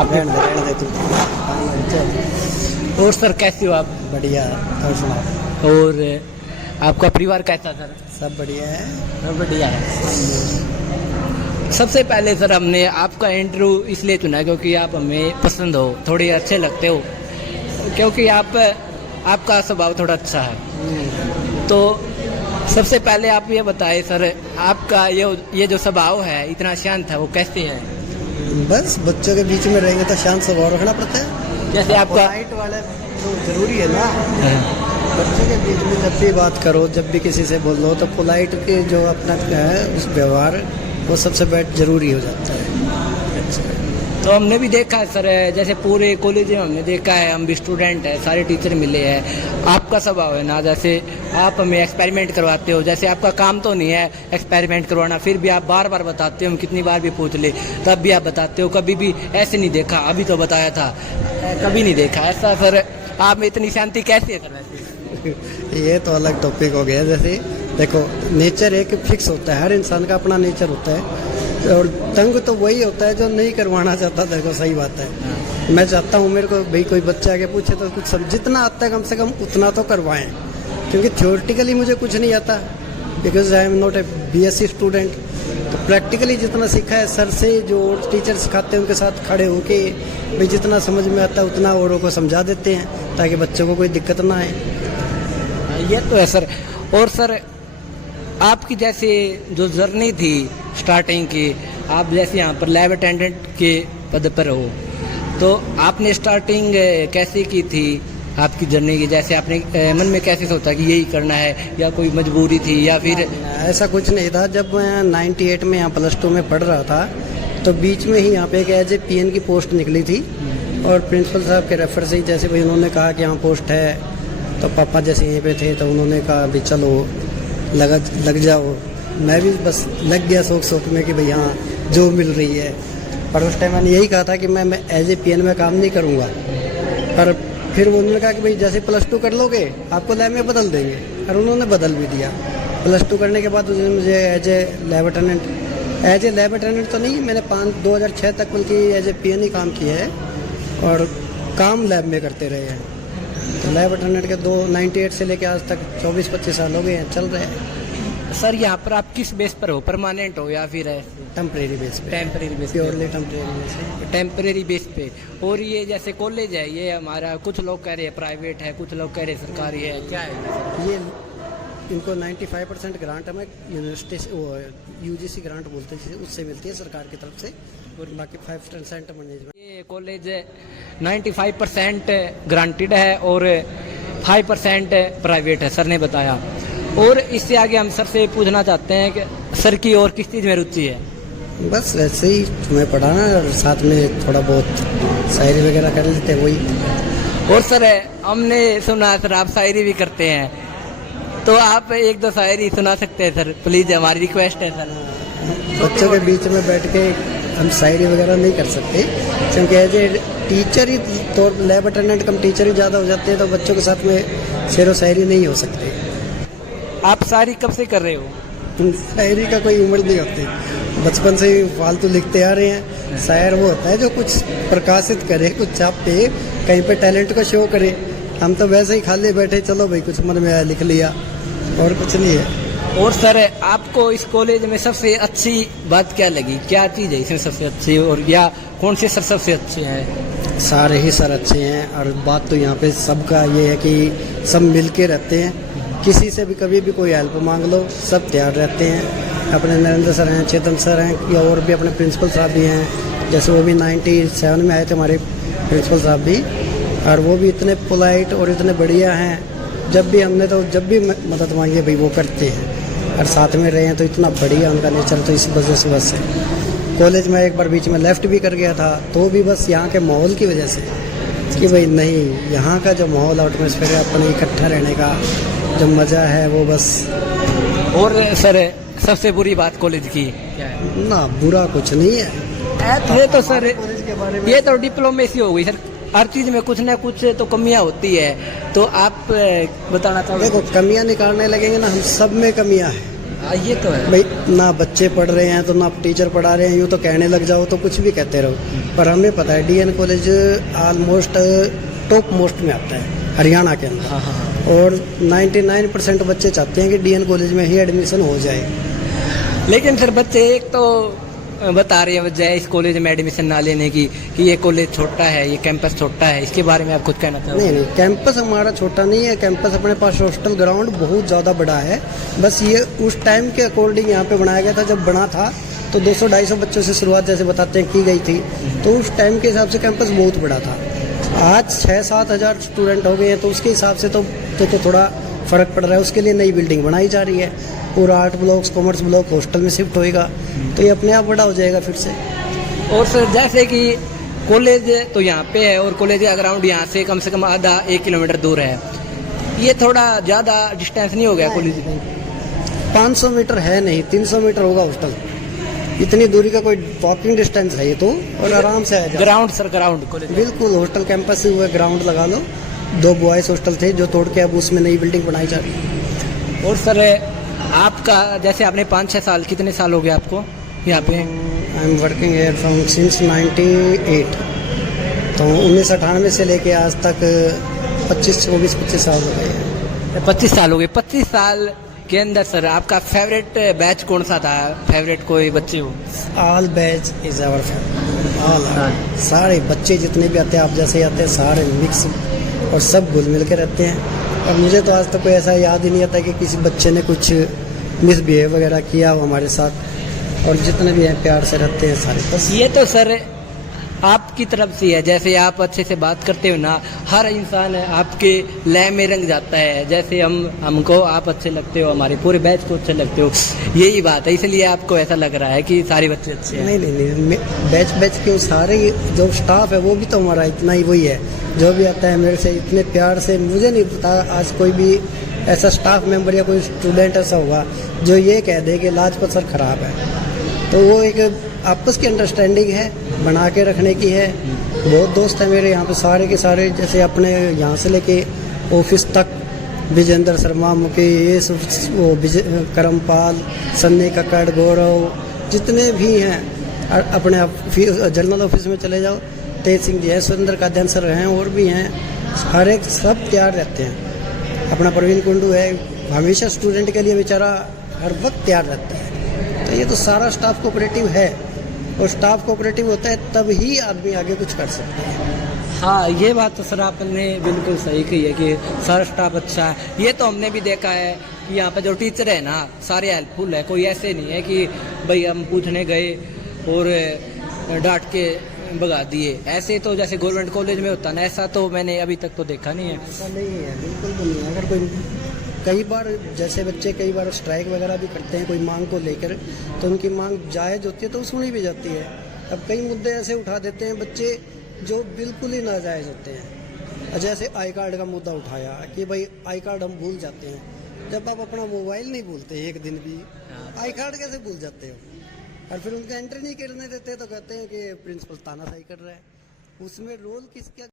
आप रहने दे तू। और सर कैसे हो आप? बढ़िया। और सुनाओ। और आपका परिवार कैसा सर? सब बढ़िया है। सब बढ़िया है। सबसे पहले सर हमने आपका इंटरव्यू इसलिए चुना क्योंकि आप हमें पसंद हो, थोड़े अच्छे लगते हो, क्योंकि आपका स्वभाव थोड़ा अच्छा है। तो सबसे पहले आप ये बताएं सर, आपका ये जो स्वभाव है इतना शांत है, वो कैसे है? बस बच्चों के बीच में रहेंगे तो शांत स्वभाव रखना पड़ता है। जैसे आपका हाइट वाले तो जरूरी है ना। बच्चों के बीच में जब भी बात करो, जब भी किसी से बोलो तो पोलाइट के जो अपना है उस व्यवहार वो सबसे बेस्ट जरूरी हो जाता है। तो हमने भी देखा है सर, जैसे पूरे कॉलेज में हमने देखा है, हम भी स्टूडेंट हैं, सारे टीचर मिले हैं, आपका स्वभाव है ना, जैसे आप हमें एक्सपेरिमेंट करवाते हो, जैसे आपका काम तो नहीं है एक्सपेरिमेंट करवाना, फिर भी आप बार बार बताते हो, हम कितनी बार भी पूछ ले तब भी आप बताते हो, कभी भी ऐसे नहीं देखा, अभी तो बताया था, कभी नहीं देखा ऐसा। सर आप में इतनी शांति कैसे है सर वैसे? ये तो अलग टॉपिक हो गया। जैसे देखो, नेचर एक फिक्स होता है, हर इंसान का अपना नेचर होता है, और तंग तो वही होता है जो नहीं करवाना चाहता। देखो सही बात है, मैं चाहता हूँ मेरे को भाई कोई बच्चा आके पूछे तो कुछ जितना आता है कम से कम उतना तो करवाएं, क्योंकि थ्योरेटिकली मुझे कुछ नहीं आता, because I am not a BSc student. तो प्रैक्टिकली जितना सीखा है सर से, जो टीचर सिखाते हैं उनके साथ खड़े होके भाई जितना समझ में आता है उतना औरों को समझा देते हैं, ताकि बच्चों को कोई दिक्कत ना आए। ये तो है सर। और सर आपकी जैसे जो जर्नी थी स्टार्टिंग की, आप जैसे यहाँ पर लैब अटेंडेंट के पद पर हो, तो आपने स्टार्टिंग कैसे की थी आपकी जर्नी की? जैसे आपने मन में कैसे सोचा कि यही करना है, या कोई मजबूरी थी, या फिर? ऐसा कुछ नहीं था। जब मैं 98 में यहाँ +2 में पढ़ रहा था तो बीच में ही यहाँ पे एक एज ए पीएन की पोस्ट निकली थी, और प्रिंसिपल साहब के रेफर से ही जैसे भाई उन्होंने कहा कि यहाँ पोस्ट है, तो पापा जैसे यहीं पे थे तो उन्होंने कहा भाई चलो लग जाओ। मैं भी बस लग गया सोच में कि भाई हाँ जो मिल रही है। पर उस टाइम मैंने यही कहा था कि मैं एज ए पीएन में काम नहीं करूँगा, पर फिर उन्होंने कहा कि भाई जैसे +2 कर लोगे आपको लैब में बदल देंगे, और उन्होंने बदल भी दिया। +2 करने के बाद मुझे एज ए लैब अटेंडेंट तो नहीं, मैंने 2006 तक बल्कि एज ए पीएन ही काम किया है, और काम लैब में करते रहे हैं। तो लैब अटेंडेंट के 98 से लेकर आज तक 24-25 साल हो गए हैं, चल रहे हैं। सर यहाँ पर आप किस बेस पर हो, परमानेंट हो या फिर टेम्परेरी बेस पे? Temporary base, purely temporary base पे। टेम्परेरी बेस पे। और ये जैसे कॉलेज है, ये हमारा कुछ लोग कह रहे हैं प्राइवेट है, कुछ लोग कह रहे हैं सरकारी है, क्या है ये? इनको 95% ग्रांट हमें यूनिवर्सिटी से, वो यूजीसी ग्रांट बोलते हैं, उससे मिलती है सरकार की तरफ से, और बाकी 5% मैनेजमेंट। ये कॉलेज 95% ग्रांटेड है और 5% प्राइवेट है, सर ने बताया। और इससे आगे हम सर से पूछना चाहते हैं कि सर की और किस चीज़ में रुचि है? बस वैसे ही तुम्हें पढ़ाना, और साथ में थोड़ा बहुत शायरी वगैरह कर लेते हैं वही। और सर हमने सुना सर आप शायरी भी करते हैं, तो आप 1-2 शायरी सुना सकते हैं सर प्लीज़, हमारी रिक्वेस्ट है सर। बच्चों के बीच में बैठ के हम शायरी वगैरह नहीं कर सकते, क्योंकि एज ए टीचर ही तो लैब अटेंडेंट कम टीचर ही ज़्यादा हो जाते हैं, तो बच्चों के साथ में शेर व शायरी नहीं हो सकती। आप शायरी कब से कर रहे हो? शायरी का कोई उम्र नहीं होती, बचपन से ही फालतू लिखते आ रहे हैं। शायर वो होता है जो कुछ प्रकाशित करे, कुछ छापे, कहीं पे टैलेंट को शो करे। हम तो वैसे ही खाली बैठे, चलो भाई कुछ मन में आया लिख लिया, और कुछ नहीं है। और सर आपको इस कॉलेज में सबसे अच्छी बात क्या लगी, क्या चीज़ है इसमें सबसे अच्छी, और या कौन से सर सबसे अच्छे हैं? सारे ही सर अच्छे हैं, और बात तो यहाँ पे सबका ये है कि सब मिल के रहते हैं। किसी से भी कभी भी कोई हेल्प मांग लो, सब तैयार रहते हैं। अपने नरेंद्र सर हैं, चेतन सर हैं, या और भी अपने प्रिंसिपल साहब भी हैं, जैसे वो भी 97 में आए थे हमारे प्रिंसिपल साहब भी, और वो भी इतने पोलाइट और इतने बढ़िया हैं। जब भी मदद मांगी भाई वो करते हैं, और साथ में रहे हैं तो इतना बढ़िया उनका नेचर। तो इस वजह से बस कॉलेज में एक बार बीच में लेफ्ट भी कर गया था, तो भी बस यहाँ के माहौल की वजह से, कि भाई नहीं, यहाँ का जो माहौल एटमॉस्फेयर है अपने इकट्ठा रहने का जो मज़ा है वो बस। और सर सबसे बुरी बात कॉलेज की क्या है? ना बुरा कुछ नहीं है। ये तो सर ये तो डिप्लोमेसी हो गई सर, हर चीज़ में कुछ ना कुछ तो कमियां होती है, तो आप बताना चाहोगे? देखो, कमियां निकालने लगेंगे ना, हम सब में कमियां हैं, ये तो है। भाई ना बच्चे पढ़ रहे हैं तो ना टीचर पढ़ा रहे हैं, यूँ तो कहने लग जाओ तो कुछ भी कहते रहो। पर हमें पता है DN college almost top most में आता है हरियाणा के अंदर। हाँ हाँ हाँ। और 99% बच्चे चाहते हैं कि डीएन कॉलेज में ही एडमिशन हो जाए। लेकिन फिर बच्चे एक तो बता रहे हैं वजह इस कॉलेज में एडमिशन ना लेने की कि ये कॉलेज छोटा है, ये कैंपस छोटा है। इसके बारे में आप कुछ कहना चाहोगे? नहीं नहीं, कैंपस हमारा छोटा नहीं है। कैंपस अपने पास हॉस्टल ग्राउंड बहुत ज़्यादा बड़ा है। बस ये उस टाइम के अकॉर्डिंग यहाँ पे बनाया गया था। जब बना था तो 200-250 बच्चों से शुरुआत जैसे बताते हैं की गई थी, तो उस टाइम के हिसाब से कैंपस बहुत बड़ा था। आज 6-7 हज़ार स्टूडेंट हो गए हैं, तो उसके हिसाब से तो थोड़ा फ़र्क पड़ रहा है। उसके लिए नई बिल्डिंग बनाई जा रही है, पूरा art blocks commerce block hostel में शिफ्ट होएगा, तो ये अपने आप बड़ा हो जाएगा फिर से। और सर जैसे कि कॉलेज तो यहाँ पे है और कॉलेज का ग्राउंड यहाँ से कम आधा 1 किलोमीटर दूर है। ये थोड़ा ज़्यादा डिस्टेंस नहीं हो गया कॉलेज? 500 मीटर है नहीं, 300 मीटर होगा हॉस्टल। इतनी दूरी का कोई वॉकिंग डिस्टेंस है ये तो, और आराम से आएगा। ग्राउंड सर, ग्राउंड कॉलेज बिल्कुल हॉस्टल कैंपस से हुआ ग्राउंड लगा लो। 2 बॉयज़ हॉस्टल थे जो तोड़ के अब उसमें नई बिल्डिंग बनाई जा रही है। और सर आपका जैसे आपने 5-6 साल, कितने साल हो गए आपको यहाँ पे? I am working here from since 98। तो 1998 से लेके आज तक 25 साल हो गए हैं। 25 साल हो गए। 25 साल के अंदर सर आपका फेवरेट बैच कौन सा था? फेवरेट कोई बच्चे हो? All batch is our favourite. All सारे बच्चे जितने भी आते हैं, आप जैसे आते हैं, सारे मिक्स और सब घुल मिल के रहते हैं। और मुझे तो आज तक कोई ऐसा याद ही नहीं आता कि किसी बच्चे ने कुछ मिसबिहेव वगैरह किया हो हमारे साथ। और जितने भी हैं प्यार से रहते हैं सारे। बस ये तो सर आपकी तरफ से है। जैसे आप अच्छे से बात करते हो ना, हर इंसान आपके लय में रंग जाता है। जैसे हमको आप अच्छे लगते हो, हमारे पूरे बैच को अच्छे लगते हो, यही बात है। इसलिए आपको ऐसा लग रहा है कि सारे बच्चे अच्छे हैं। नहीं, बैच के सारे जो स्टाफ है वो भी तो हमारा इतना ही वही है। जो भी आता है मेरे से इतने प्यार से, मुझे नहीं पता आज कोई भी ऐसा स्टाफ मेंबर या कोई स्टूडेंट ऐसा होगा जो ये कह दे कि लाजपत सर खराब है। तो वो एक आपस की अंडरस्टैंडिंग है, बना के रखने की है। बहुत दोस्त हैं मेरे यहाँ पे सारे के सारे, जैसे अपने यहाँ से लेके ऑफिस तक, विजेंद्र शर्मा, मुकेश, वो करमपाल, सन्नी कक्कड़, गौरव, जितने भी हैं। अपने जनरल ऑफिस में चले जाओ, तेज सिंह जी हैं, सुरेंद्र काद्यान सर हैं, और भी हैं। हर एक सब तैयार रहते हैं। अपना प्रवीण कुंडू है, हमेशा स्टूडेंट के लिए बेचारा हर वक्त तैयार रहता है। तो ये तो सारा स्टाफ कोऑपरेटिव है, और स्टाफ कोऑपरेटिव होता है तब ही आदमी आगे कुछ कर सकते हैं। हाँ, ये बात तो सर आपने बिल्कुल सही कही है कि सारा स्टाफ अच्छा है। ये तो हमने भी देखा है कि यहाँ पे जो टीचर है ना, सारे हेल्पफुल है। कोई ऐसे नहीं है कि भाई हम पूछने गए और डांट के भगा दिए। ऐसे तो जैसे गवर्नमेंट कॉलेज में होता ना, ऐसा तो मैंने अभी तक तो देखा नहीं है। ऐसा नहीं है, बिल्कुल भी नहीं है। अगर कोई कई बार जैसे बच्चे कई बार स्ट्राइक वगैरह भी करते हैं कोई मांग को लेकर, तो उनकी मांग जायज़ होती है तो सुनी भी जाती है। अब कई मुद्दे ऐसे उठा देते हैं बच्चे जो बिल्कुल ही नाजायज़ होते हैं। जैसे आई कार्ड का मुद्दा उठाया कि भाई आई कार्ड हम भूल जाते हैं। जब आप अपना मोबाइल नहीं भूलते एक दिन भी, आई कार्ड कैसे भूल जाते हो? और फिर उनका एंट्री नहीं करने देते तो कहते हैं कि प्रिंसिपल तानाशाही कर रहा है। उसमें रोल किसका?